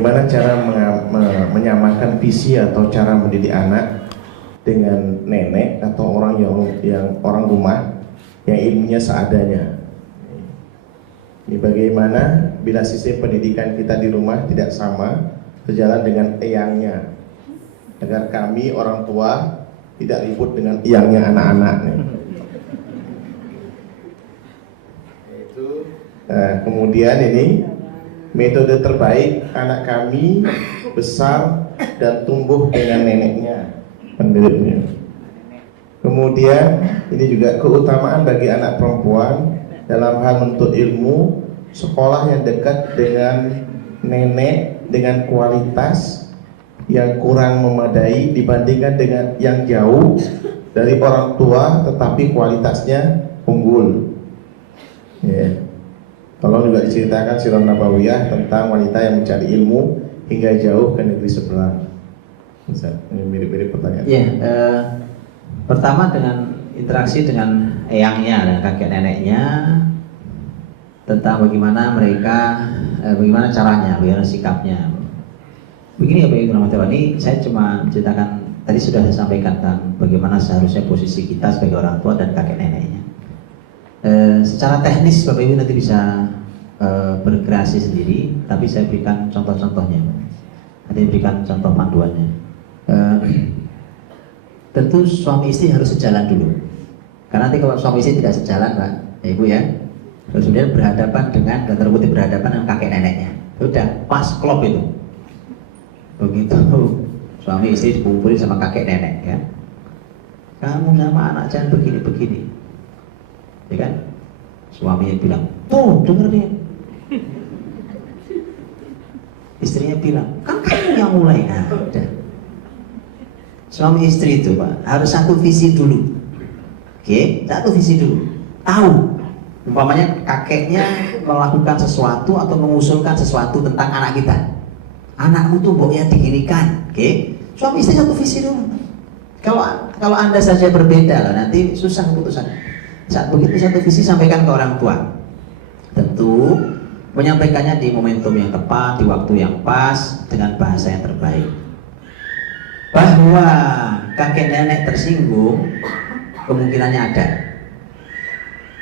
bagaimana cara menyamakan visi atau cara mendidik anak dengan nenek atau orang yang orang rumah yang ilmunya seadanya. Ini bagaimana bila sistem pendidikan kita di rumah tidak sama sejalan dengan eyangnya, agar kami orang tua tidak ribut dengan eyangnya anak-anak. Kemudian ini metode terbaik anak kami besar dan tumbuh dengan neneknya, pendidikannya. Kemudian ini juga keutamaan bagi anak perempuan dalam hal menuntut ilmu, sekolah yang dekat dengan nenek dengan kualitas yang kurang memadai dibandingkan dengan yang jauh dari orang tua tetapi kualitasnya unggul. Tolong juga diceritakan sirah nabawiyah tentang wanita yang mencari ilmu hingga jauh ke negeri sebelah. Ini mirip-mirip pertanyaan. Pertama dengan interaksi dengan eyangnya dan kakek neneknya tentang bagaimana mereka, bagaimana caranya, bagaimana sikapnya. Begini ya Pak Ibu Rahmatullah, saya cuma ceritakan tadi sudah saya sampaikan tentang bagaimana seharusnya posisi kita sebagai orang tua dan kakek neneknya. Secara teknis Bapak Ibu nanti bisa berkreasi sendiri, tapi saya berikan contoh-contohnya. Nanti berikan contoh panduannya. Tentu suami istri harus sejalan dulu, karena nanti kalau suami istri tidak sejalan Pak Ibu ya, terus kemudian berhadapan dengan berhadapan dengan kakek neneknya, udah pas klop itu. Begitu suami istri dikumpulin sama kakek nenek ya, kamu sama anak jangan begini-begini, ya kan? Suaminya bilang, tuh dengerin. Istrinya bilang, kan kamu yang mulai. Nah, udah. Suami istri itu Pak harus satu visi dulu. Oke, satu visi dulu. Tahu, umpamanya kakeknya melakukan sesuatu atau mengusulkan sesuatu tentang anak kita. Anakmu tuh pokoknya diginikan. Oke, suami istri satu visi dulu. Kalau Anda saja berbeda lah, nanti susah keputusan. Saat begitu satu visi sampaikan ke orang tua. Tentu menyampaikannya di momentum yang tepat, di waktu yang pas, dengan bahasa yang terbaik. Bahwa kakek nenek tersinggung kemungkinannya ada,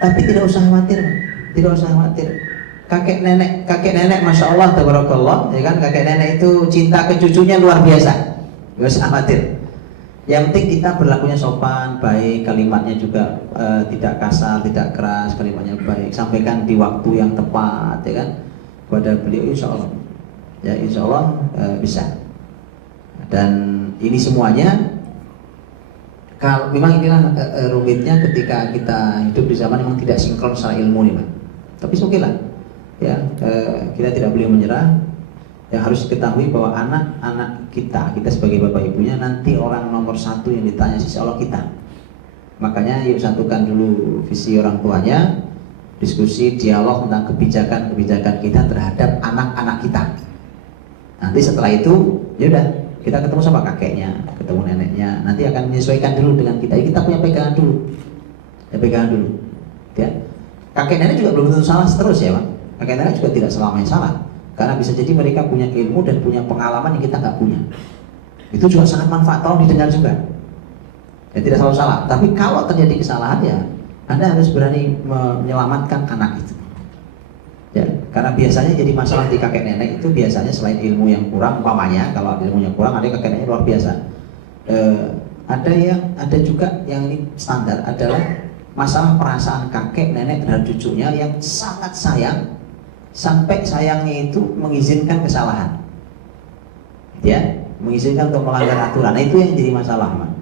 tapi tidak usah khawatir, tidak usah khawatir. Kakek nenek masya Allah tabarakallah, ya kan, kakek nenek itu cinta ke cucunya luar biasa, tidak usah khawatir. Yang penting kita berlakunya sopan, baik, kalimatnya juga tidak kasar, tidak keras, kalimatnya baik, sampaikan di waktu yang tepat, ya kan, kepada beliau, insya Allah, ya insya Allah bisa. Dan ini semuanya, kalau memang inilah rumitnya ketika kita hidup di zaman memang tidak sinkron secara ilmu nih Pak. Tapi oke lah, ya kita tidak boleh menyerah. Yang harus diketahui bahwa anak-anak kita sebagai bapak ibunya nanti orang nomor satu yang ditanya sisi Allah kita. Makanya yuk satukan dulu visi orang tuanya, diskusi, dialog tentang kebijakan-kebijakan kita terhadap anak-anak kita. Nanti setelah itu, yaudah kita ketemu sama kakeknya, ketemu neneknya, nanti akan menyesuaikan dulu dengan kita. Kita punya pegangan dulu, ya. Kakek nenek juga belum tentu salah terus ya Pak. Kakek nenek juga tidak selamanya salah, karena bisa jadi mereka punya ilmu dan punya pengalaman yang kita nggak punya. Itu juga sangat manfaat, tolong didengar juga. Ya tidak selalu salah, tapi kalau terjadi kesalahan ya Anda harus berani menyelamatkan anak itu. Ya, karena biasanya jadi masalah di kakek nenek itu biasanya selain ilmu yang kurang, umpamanya kalau ilmunya kurang, ada kakek nenek luar biasa. Ada juga yang ini standar adalah masalah perasaan kakek nenek terhadap cucunya yang sangat sayang, sampai sayangnya itu mengizinkan kesalahan, ya, mengizinkan untuk melanggar aturan. Nah, itu yang jadi masalah, Mas.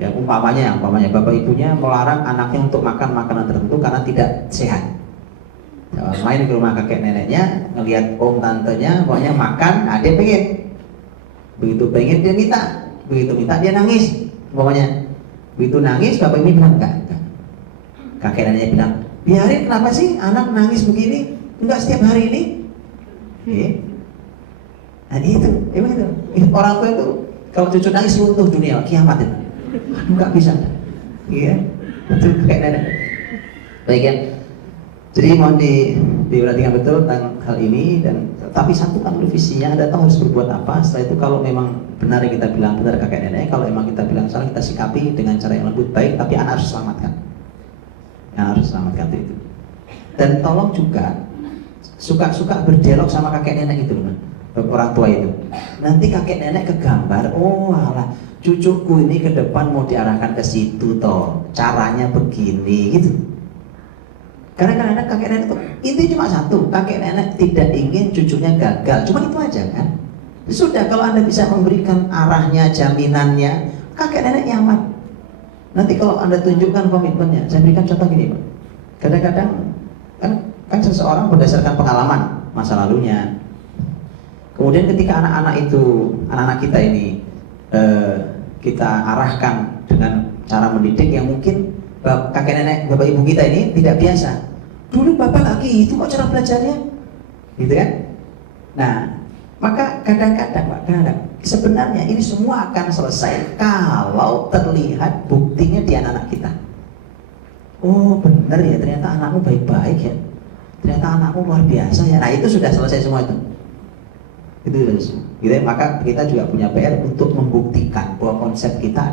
Ya, umpamanya bapak ibunya melarang anaknya untuk makan makanan tertentu karena tidak sehat. Main ke rumah kakek neneknya, ngelihat om tantenya pokoknya makan, dia pengen. Begitu pengen dia minta, begitu minta dia nangis. Pokoknya begitu nangis, bapak ini bilang enggak. Kakek neneknya bilang, biarin, kenapa sih anak nangis begini? Enggak setiap hari ini. Nah itu orang tua itu kalau cucu nangis runtuh dunia, kiamat itu. Enggak bisa. Iya, itu kakek nenek. Baik ya. Jadi mohon diperhatikan betul tentang hal ini, dan tapi satukan dulu visinya. Anda tahu harus berbuat apa. Setelah itu kalau memang benar yang kita bilang benar kakek nenek, kalau memang kita bilang salah, kita sikapi dengan cara yang lembut baik, tapi anak harus selamatkan. Anak harus selamatkan itu. Dan tolong juga suka-suka berdialog sama kakek nenek itu, orang tua itu. Nanti kakek nenek kegambar, oh alah, cucuku ini ke depan mau diarahkan ke situ toh, caranya begini gitu. Karena kadang-kadang kakek nenek itu intinya cuma satu, kakek nenek tidak ingin cucunya gagal, cuma itu aja kan. Sudah, kalau Anda bisa memberikan arahnya, jaminannya, kakek nenek nyaman. Nanti kalau Anda tunjukkan komitmennya, saya berikan contoh gini Pak. Kadang-kadang kan seseorang berdasarkan pengalaman masa lalunya. Kemudian ketika anak-anak kita ini kita arahkan dengan cara mendidik yang mungkin kakek nenek, bapak ibu kita ini tidak biasa. Dulu bapak lagi itu kok cara belajarnya, gitu kan? Nah, maka kadang-kadang sebenarnya ini semua akan selesai kalau terlihat buktinya di anak-anak kita. Oh benar ya, ternyata anakmu baik-baik ya, ternyata anakmu luar biasa ya. Nah itu sudah selesai semua itu. Itu gitu ya, maka kita juga punya PR untuk membuktikan bahwa konsep kita